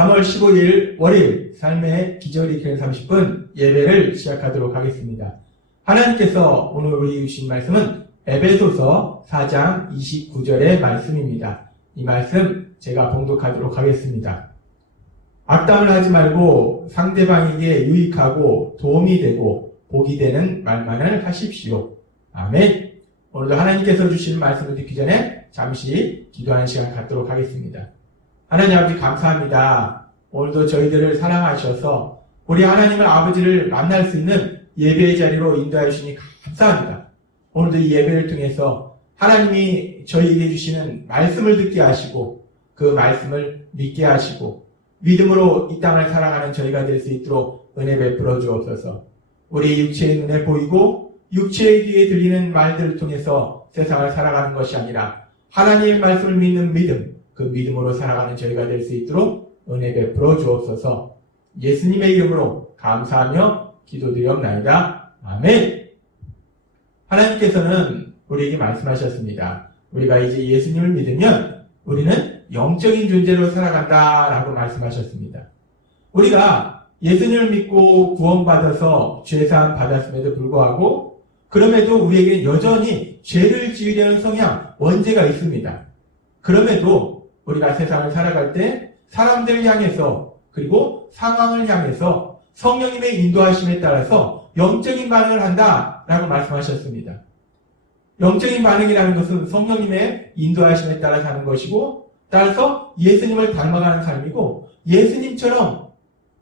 3월 15일 월요일 삶의 기저리 길 30분 예배를 시작하도록 하겠습니다. 하나님께서 오늘 우리 주신 말씀은 에베소서 4장 29절의 말씀입니다. 이 말씀 제가 봉독하도록 하겠습니다. 악담을 하지 말고 상대방에게 유익하고 도움이 되고 복이 되는 말만을 하십시오. 아멘. 오늘도 하나님께서 주신 말씀을 듣기 전에 잠시 기도하는 시간 갖도록 하겠습니다. 하나님 아버지 감사합니다. 오늘도 저희들을 사랑하셔서 우리 하나님을 아버지를 만날 수 있는 예배의 자리로 인도해 주시니 감사합니다. 오늘도 이 예배를 통해서 하나님이 저희에게 주시는 말씀을 듣게 하시고 그 말씀을 믿게 하시고 믿음으로 이 땅을 살아가는 저희가 될 수 있도록 은혜 베풀어 주옵소서. 우리 육체의 눈에 보이고 육체의 귀에 들리는 말들을 통해서 세상을 살아가는 것이 아니라 하나님의 말씀을 믿는 믿음, 그 믿음으로 살아가는 저희가 될 수 있도록 은혜 베풀어 주옵소서. 예수님의 이름으로 감사하며 기도드리옵나이다. 아멘. 하나님께서는 우리에게 말씀하셨습니다. 우리가 이제 예수님을 믿으면 우리는 영적인 존재로 살아간다라고 말씀하셨습니다. 우리가 예수님을 믿고 구원받아서 죄사함 받았음에도 불구하고 그럼에도 우리에게 여전히 죄를 지으려는 성향, 원죄가 있습니다. 그럼에도 우리가 세상을 살아갈 때 사람들을 향해서 그리고 상황을 향해서 성령님의 인도하심에 따라서 영적인 반응을 한다라고 말씀하셨습니다. 영적인 반응이라는 것은 성령님의 인도하심에 따라 사는 것이고 따라서 예수님을 닮아가는 삶이고 예수님처럼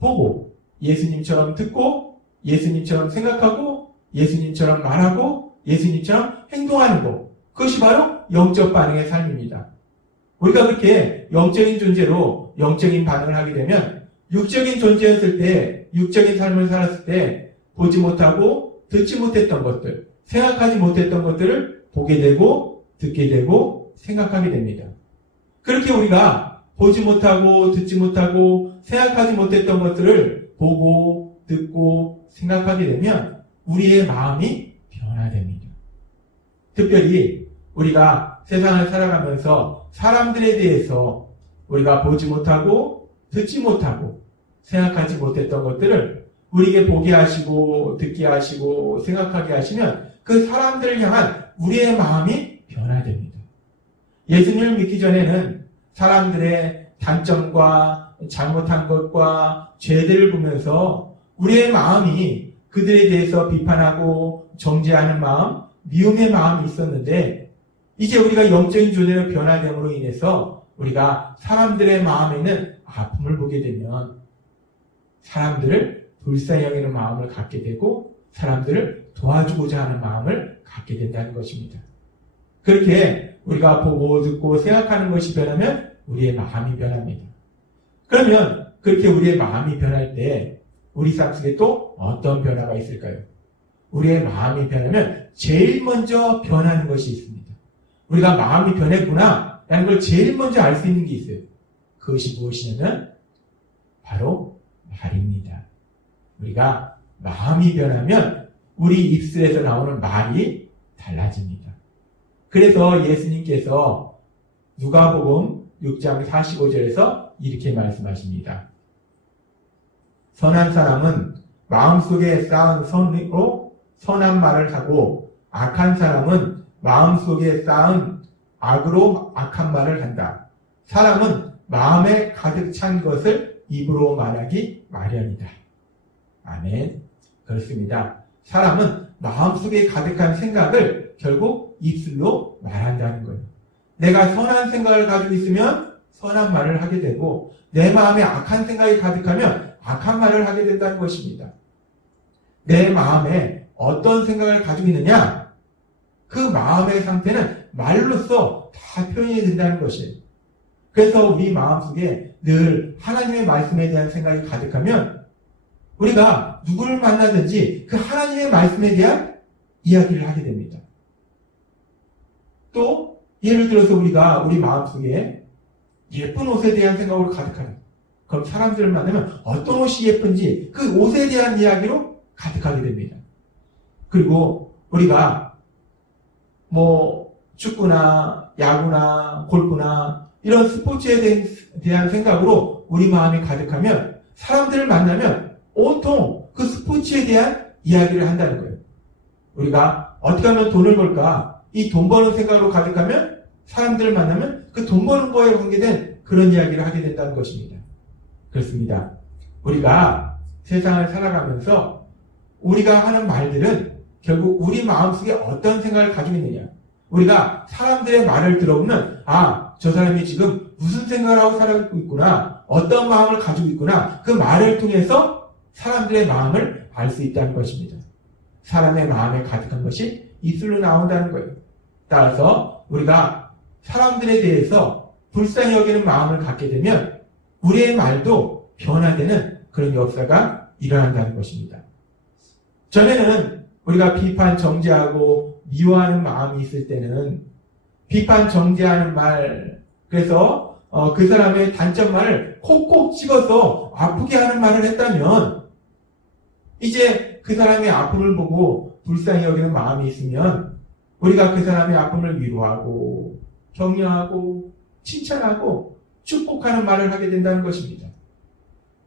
보고 예수님처럼 듣고 예수님처럼 생각하고 예수님처럼 말하고 예수님처럼 행동하는 것, 그것이 바로 영적 반응의 삶입니다. 우리가 그렇게 영적인 존재로 영적인 반응을 하게 되면 육적인 존재였을 때, 육적인 삶을 살았을 때 보지 못하고 듣지 못했던 것들, 생각하지 못했던 것들을 보게 되고 듣게 되고 생각하게 됩니다. 그렇게 우리가 보지 못하고 듣지 못하고 생각하지 못했던 것들을 보고 듣고 생각하게 되면 우리의 마음이 변화됩니다. 특별히 우리가 세상을 살아가면서 사람들에 대해서 우리가 보지 못하고 듣지 못하고 생각하지 못했던 것들을 우리에게 보게 하시고 듣게 하시고 생각하게 하시면 그 사람들을 향한 우리의 마음이 변화됩니다. 예수님을 믿기 전에는 사람들의 단점과 잘못한 것과 죄들을 보면서 우리의 마음이 그들에 대해서 비판하고 정죄하는 마음, 미움의 마음이 있었는데 이제 우리가 영적인 존재로 변화됨으로 인해서 우리가 사람들의 마음에 있는 아픔을 보게 되면 사람들을 불쌍히 여기는 마음을 갖게 되고 사람들을 도와주고자 하는 마음을 갖게 된다는 것입니다. 그렇게 우리가 보고 듣고 생각하는 것이 변하면 우리의 마음이 변합니다. 그러면 그렇게 우리의 마음이 변할 때 우리 삶 속에 또 어떤 변화가 있을까요? 우리의 마음이 변하면 제일 먼저 변하는 것이 있습니다. 우리가 마음이 변했구나 라는 걸 제일 먼저 알 수 있는 게 있어요. 그것이 무엇이냐면 바로 말입니다. 우리가 마음이 변하면 우리 입술에서 나오는 말이 달라집니다. 그래서 예수님께서 누가복음 6장 45절에서 이렇게 말씀하십니다. 선한 사람은 마음속에 쌓은 선으로 선한 말을 하고 악한 사람은 마음속에 쌓은 악으로 악한 말을 한다. 사람은 마음에 가득 찬 것을 입으로 말하기 마련이다. 아멘. 그렇습니다. 사람은 마음속에 가득한 생각을 결국 입술로 말한다는 거예요. 내가 선한 생각을 가지고 있으면 선한 말을 하게 되고 내 마음에 악한 생각이 가득하면 악한 말을 하게 된다는 것입니다. 내 마음에 어떤 생각을 가지고 있느냐? 그 마음의 상태는 말로써 다 표현이 된다는 것이에요. 그래서 우리 마음속에 늘 하나님의 말씀에 대한 생각이 가득하면 우리가 누구를 만나든지 그 하나님의 말씀에 대한 이야기를 하게 됩니다. 또 예를 들어서 우리가 우리 마음속에 예쁜 옷에 대한 생각으로 가득하다. 그럼 사람들을 만나면 어떤 옷이 예쁜지 그 옷에 대한 이야기로 가득하게 됩니다. 그리고 우리가 축구나 야구나 골프나 이런 스포츠에 대한 생각으로 우리 마음이 가득하면 사람들을 만나면 온통 그 스포츠에 대한 이야기를 한다는 거예요. 우리가 어떻게 하면 돈을 벌까? 이 돈 버는 생각으로 가득하면 사람들을 만나면 그 돈 버는 거에 관계된 그런 이야기를 하게 된다는 것입니다. 그렇습니다. 우리가 세상을 살아가면서 우리가 하는 말들은 결국 우리 마음속에 어떤 생각을 가지고 있느냐. 우리가 사람들의 말을 들어보면 저 사람이 지금 무슨 생각을 하고 살아가고 있구나. 어떤 마음을 가지고 있구나. 그 말을 통해서 사람들의 마음을 알 수 있다는 것입니다. 사람의 마음에 가득한 것이 입술로 나온다는 거예요. 따라서 우리가 사람들에 대해서 불쌍히 여기는 마음을 갖게 되면 우리의 말도 변화되는 그런 역사가 일어난다는 것입니다. 전에는 우리가 비판, 정죄하고 미워하는 마음이 있을 때는 비판, 정죄하는 말, 그래서 그 사람의 단점만을 콕콕 집어서 아프게 하는 말을 했다면 이제 그 사람의 아픔을 보고 불쌍히 여기는 마음이 있으면 우리가 그 사람의 아픔을 위로하고 격려하고 칭찬하고 축복하는 말을 하게 된다는 것입니다.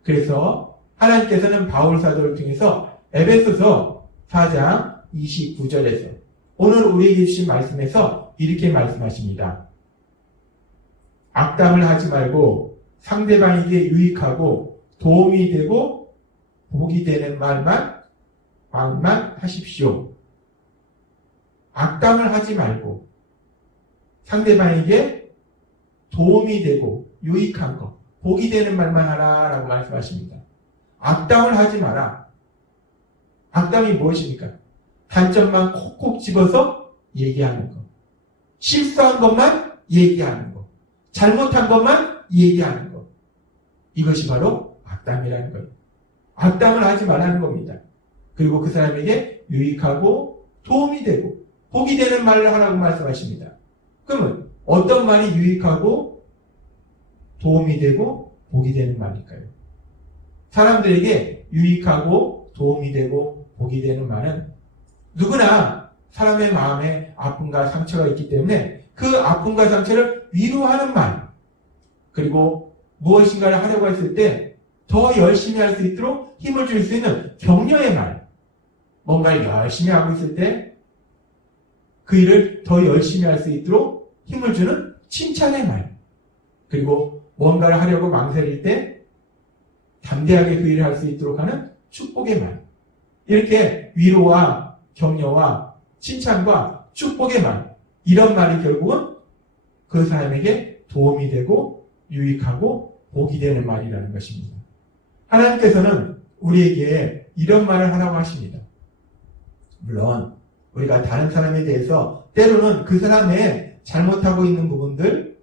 그래서 하나님께서는 바울 사도를 통해서 에베소서 4장 29절에서 오늘 우리에게 주신 말씀에서 이렇게 말씀하십니다. 악담을 하지 말고 상대방에게 유익하고 도움이 되고 복이 되는 말만 하십시오. 악담을 하지 말고 상대방에게 도움이 되고 유익한 것, 복이 되는 말만 하라라고 말씀하십니다. 악담을 하지 마라. 악담이 무엇입니까? 단점만 콕콕 집어서 얘기하는 것. 실수한 것만 얘기하는 것. 잘못한 것만 얘기하는 것. 이것이 바로 악담이라는 거예요. 악담을 하지 말라는 겁니다. 그리고 그 사람에게 유익하고 도움이 되고 복이 되는 말을 하라고 말씀하십니다. 그러면 어떤 말이 유익하고 도움이 되고 복이 되는 말일까요? 사람들에게 유익하고 도움이 되고 복이 되는 말은 누구나 사람의 마음에 아픔과 상처가 있기 때문에 그 아픔과 상처를 위로하는 말, 그리고 무엇인가를 하려고 했을 때 더 열심히 할 수 있도록 힘을 줄 수 있는 격려의 말, 뭔가를 열심히 하고 있을 때 그 일을 더 열심히 할 수 있도록 힘을 주는 칭찬의 말, 그리고 뭔가를 하려고 망설일 때 담대하게 그 일을 할 수 있도록 하는 축복의 말, 이렇게 위로와 격려와 칭찬과 축복의 말, 이런 말이 결국은 그 사람에게 도움이 되고 유익하고 복이 되는 말이라는 것입니다. 하나님께서는 우리에게 이런 말을 하라고 하십니다. 물론 우리가 다른 사람에 대해서 때로는 그 사람의 잘못하고 있는 부분들에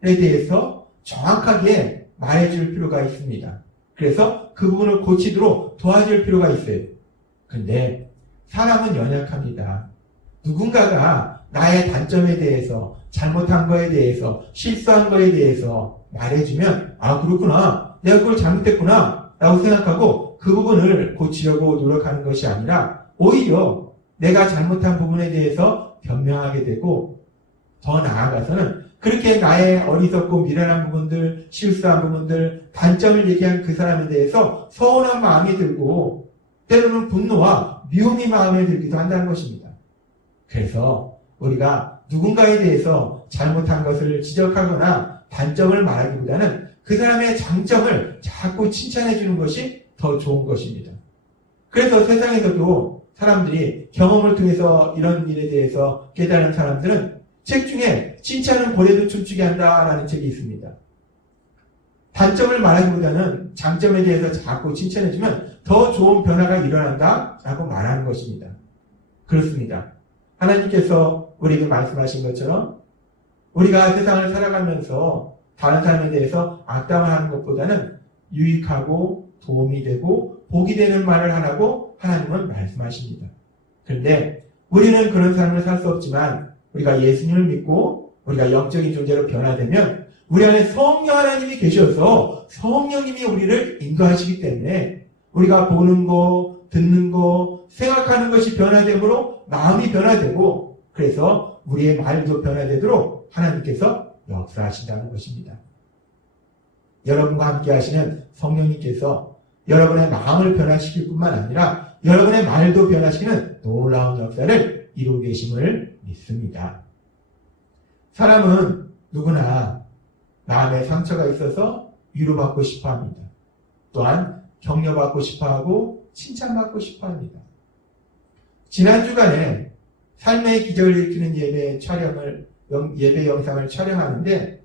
대해서 정확하게 말해줄 필요가 있습니다. 그래서 그 부분을 고치도록 도와줄 필요가 있어요. 그런데 사람은 연약합니다. 누군가가 나의 단점에 대해서, 잘못한 거에 대해서, 실수한 거에 대해서 말해주면 그렇구나, 내가 그걸 잘못했구나 라고 생각하고 그 부분을 고치려고 노력하는 것이 아니라 오히려 내가 잘못한 부분에 대해서 변명하게 되고, 더 나아가서는 그렇게 나의 어리석고 미련한 부분들, 실수한 부분들, 단점을 얘기한 그 사람에 대해서 서운한 마음이 들고 때로는 분노와 미움이 마음에 들기도 한다는 것입니다. 그래서 우리가 누군가에 대해서 잘못한 것을 지적하거나 단점을 말하기보다는 그 사람의 장점을 자꾸 칭찬해 주는 것이 더 좋은 것입니다. 그래서 세상에서도 사람들이 경험을 통해서 이런 일에 대해서 깨달은 사람들은 책 중에 칭찬은 고래도 춤추게 한다라는 책이 있습니다. 단점을 말하기보다는 장점에 대해서 자꾸 칭찬해주면 더 좋은 변화가 일어난다라고 말하는 것입니다. 그렇습니다. 하나님께서 우리에게 말씀하신 것처럼 우리가 세상을 살아가면서 다른 사람에 대해서 악담을 하는 것보다는 유익하고 도움이 되고 복이 되는 말을 하라고 하나님은 말씀하십니다. 그런데 우리는 그런 삶을 살 수 없지만 우리가 예수님을 믿고 우리가 영적인 존재로 변화되면 우리 안에 성령 하나님이 계셔서 성령님이 우리를 인도하시기 때문에 우리가 보는 거, 듣는 거, 생각하는 것이 변화되므로 마음이 변화되고 그래서 우리의 말도 변화되도록 하나님께서 역사하신다는 것입니다. 여러분과 함께 하시는 성령님께서 여러분의 마음을 변화시킬 뿐만 아니라 여러분의 말도 변화시키는 놀라운 역사를 이루고 계심을 믿습니다. 사람은 누구나 마음에 상처가 있어서 위로받고 싶어 합니다. 또한 격려받고 싶어 하고 칭찬받고 싶어 합니다. 지난 주간에 삶의 기적을 일으키는 예배 영상을 촬영하는데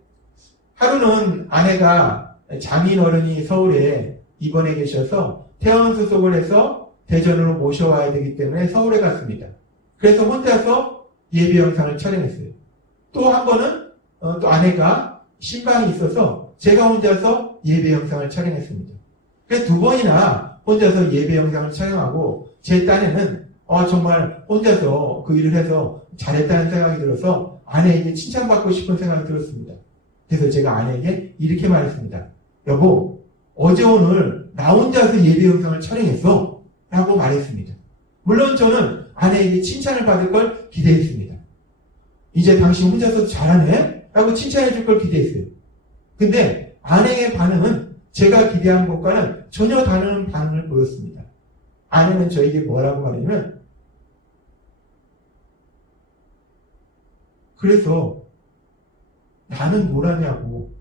하루는 아내가 장인 어른이 서울에 입원해 계셔서 퇴원 수속을 해서 대전으로 모셔와야 되기 때문에 서울에 갔습니다. 그래서 혼자서 예배 영상을 촬영했어요. 또 한 번은 또 아내가 신방이 있어서 제가 혼자서 예배 영상을 촬영했습니다. 그래서 두 번이나 혼자서 예배 영상을 촬영하고 제 딴에는 정말 혼자서 그 일을 해서 잘했다는 생각이 들어서 아내에게 칭찬받고 싶은 생각이 들었습니다. 그래서 제가 아내에게 이렇게 말했습니다. 여보, 어제 오늘 나 혼자서 예배 영상을 촬영했어 라고 말했습니다. 물론 저는 아내에게 칭찬을 받을 걸 기대했습니다. 이제 당신 혼자서 잘하네? 라고 칭찬해 줄 걸 기대했어요. 근데 아내의 반응은 제가 기대한 것과는 전혀 다른 반응을 보였습니다. 아내는 저에게 뭐라고 말했냐면, 그래서 나는 뭘 하냐고,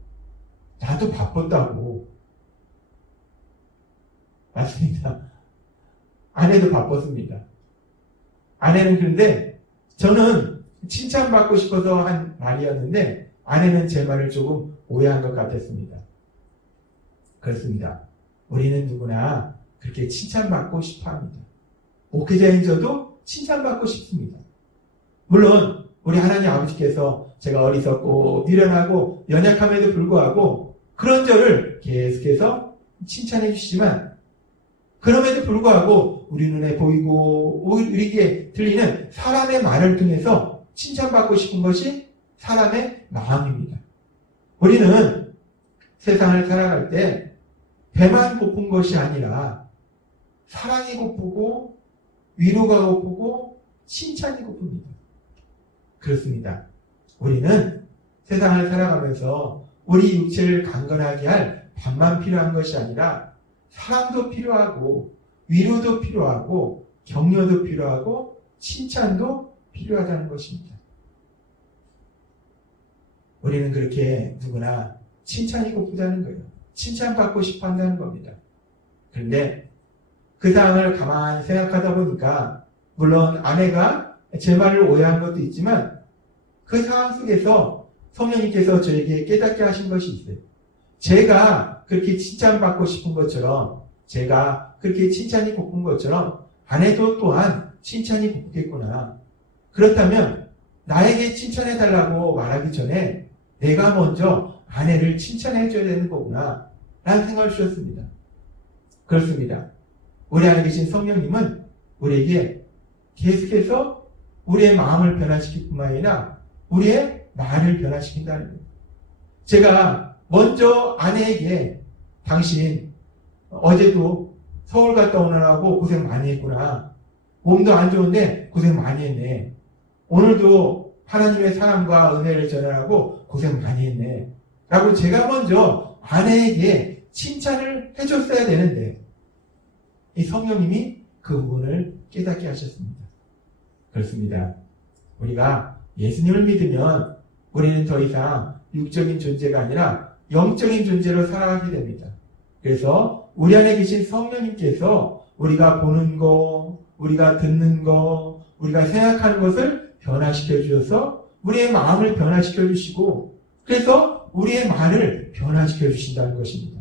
나도 바빴다고. 맞습니다. 아내도 바빴습니다. 아내는 그런데 저는 칭찬받고 싶어서 한 말이었는데 아내는 제 말을 조금 오해한 것 같았습니다. 그렇습니다. 우리는 누구나 그렇게 칭찬받고 싶어 합니다. 목회자인 저도 칭찬받고 싶습니다. 물론 우리 하나님 아버지께서 제가 어리석고 미련하고 연약함에도 불구하고 그런 저를 계속해서 칭찬해 주시지만 그럼에도 불구하고 우리 눈에 보이고 우리에게 들리는 사람의 말을 통해서 칭찬받고 싶은 것이 사람의 마음입니다. 우리는 세상을 살아갈 때 배만 고픈 것이 아니라 사랑이 고프고 위로가 고프고 칭찬이 고픕니다. 그렇습니다. 우리는 세상을 살아가면서 우리 육체를 강건하게 할 밥만 필요한 것이 아니라 사랑도 필요하고 위로도 필요하고 격려도 필요하고 칭찬도 필요하다는 것입니다. 우리는 그렇게 누구나 칭찬이 고프다는 거예요. 칭찬받고 싶어 한다는 겁니다. 그런데 그 상황을 가만히 생각하다 보니까 물론 아내가 제 말을 오해한 것도 있지만 그 상황 속에서 성령님께서 저에게 깨닫게 하신 것이 있어요. 제가 그렇게 칭찬받고 싶은 것처럼 제가 그렇게 칭찬이 고픈 것처럼 아내도 또한 칭찬이 고프겠구나. 그렇다면 나에게 칭찬해달라고 말하기 전에 내가 먼저 아내를 칭찬해줘야 되는 거구나 라는 생각을 주셨습니다. 그렇습니다. 우리 안에 계신 성령님은 우리에게 계속해서 우리의 마음을 변화시킬 뿐만 아니라 우리의 말을 변화시킨다는 거예요. 제가 먼저 아내에게 당신 어제도 서울 갔다 오느라고 고생 많이 했구나. 몸도 안 좋은데 고생 많이 했네. 오늘도 하나님의 사랑과 은혜를 전하라고 고생 많이 했네. 라고 제가 먼저 아내에게 칭찬을 해줬어야 되는데 이 성령님이 그 부분을 깨닫게 하셨습니다. 그렇습니다. 우리가 예수님을 믿으면 우리는 더 이상 육적인 존재가 아니라 영적인 존재로 살아가게 됩니다. 그래서 우리 안에 계신 성령님께서 우리가 보는 거, 우리가 듣는 거, 우리가 생각하는 것을 변화시켜 주셔서 우리의 마음을 변화시켜 주시고 그래서 우리의 말을 변화시켜 주신다는 것입니다.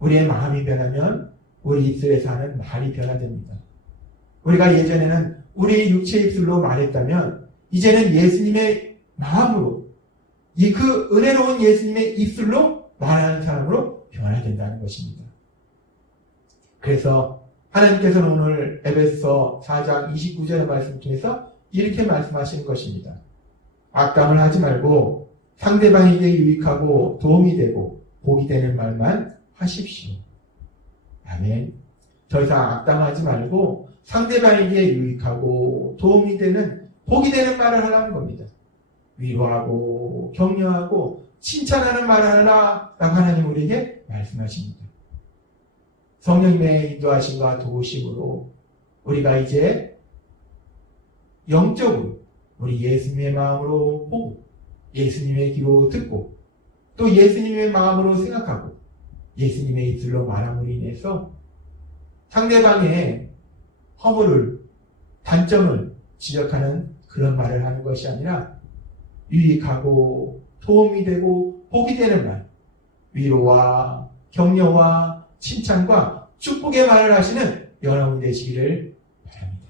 우리의 마음이 변하면 우리 입술에서 하는 말이 변화됩니다. 우리가 예전에는 우리의 육체 입술로 말했다면 이제는 예수님의 마음으로 그 은혜로운 예수님의 입술로 말하는 사람으로 변화된다는 것입니다. 그래서 하나님께서는 오늘 에베소 4장 29절의 말씀 통해서 이렇게 말씀하시는 것입니다. 악담을 하지 말고 상대방에게 유익하고 도움이 되고 복이 되는 말만 하십시오. 아멘. 더 이상 악담하지 말고 상대방에게 유익하고 도움이 되는 복이 되는 말을 하라는 겁니다. 위로하고 격려하고 칭찬하는 말을 하라 라고 하나님 우리에게 말씀하십니다. 성령님의 인도하심과 도우심으로 우리가 이제 영적으로 우리 예수님의 마음으로 보고 예수님의 기도 듣고 또 예수님의 마음으로 생각하고 예수님의 입술로 말함으로 인해서 상대방의 허물을 단점을 지적하는 그런 말을 하는 것이 아니라 유익하고 도움이 되고 복이 되는 말, 위로와 격려와 칭찬과 축복의 말을 하시는 여러분 되시기를 바랍니다.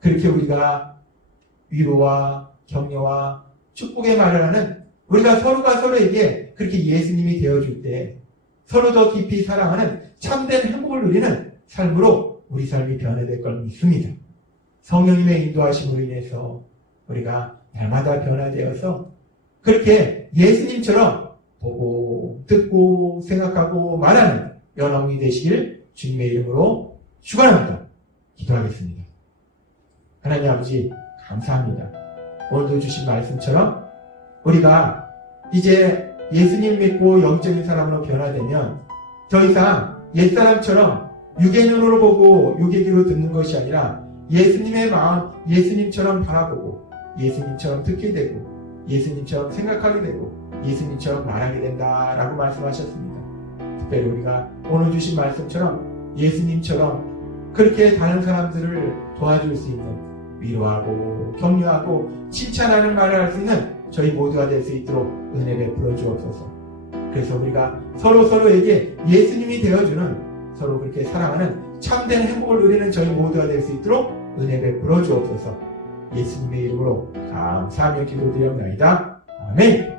그렇게 우리가 위로와 격려와 축복의 말을 하는 우리가 서로가 서로에게 그렇게 예수님이 되어줄 때 서로 더 깊이 사랑하는 참된 행복을 누리는 삶으로 우리 삶이 변화될 걸 믿습니다. 성령님의 인도하심으로 인해서 우리가 날마다 변화되어서 그렇게 예수님처럼 보고 듣고 생각하고 말하는 여러분이 되시길 주님의 이름으로 축원합니다. 기도하겠습니다. 하나님 아버지 감사합니다. 오늘도 주신 말씀처럼 우리가 이제 예수님 믿고 영적인 사람으로 변화되면 더 이상 옛사람처럼 육의 눈으로 보고 육의 귀로 듣는 것이 아니라 예수님의 마음, 예수님처럼 바라보고 예수님처럼 듣게 되고 예수님처럼 생각하게 되고 예수님처럼 말하게 된다라고 말씀하셨습니다. 특별히 우리가 오늘 주신 말씀처럼 예수님처럼 그렇게 다른 사람들을 도와줄 수 있는 위로하고 격려하고 칭찬하는 말을 할 수 있는 저희 모두가 될 수 있도록 은혜 베풀어 주옵소서. 그래서 우리가 서로에게 예수님이 되어주는 서로 그렇게 사랑하는 참된 행복을 누리는 저희 모두가 될 수 있도록 은혜 베풀어 주옵소서. 예수님의 이름으로 감사하며 기도드리옵나이다. 아멘.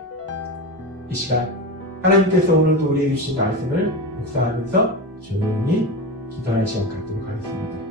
이 시간 하나님께서 오늘도 우리에게 주신 말씀을 묵상하면서 조용히 기도하는 시간 갖도록 하겠습니다.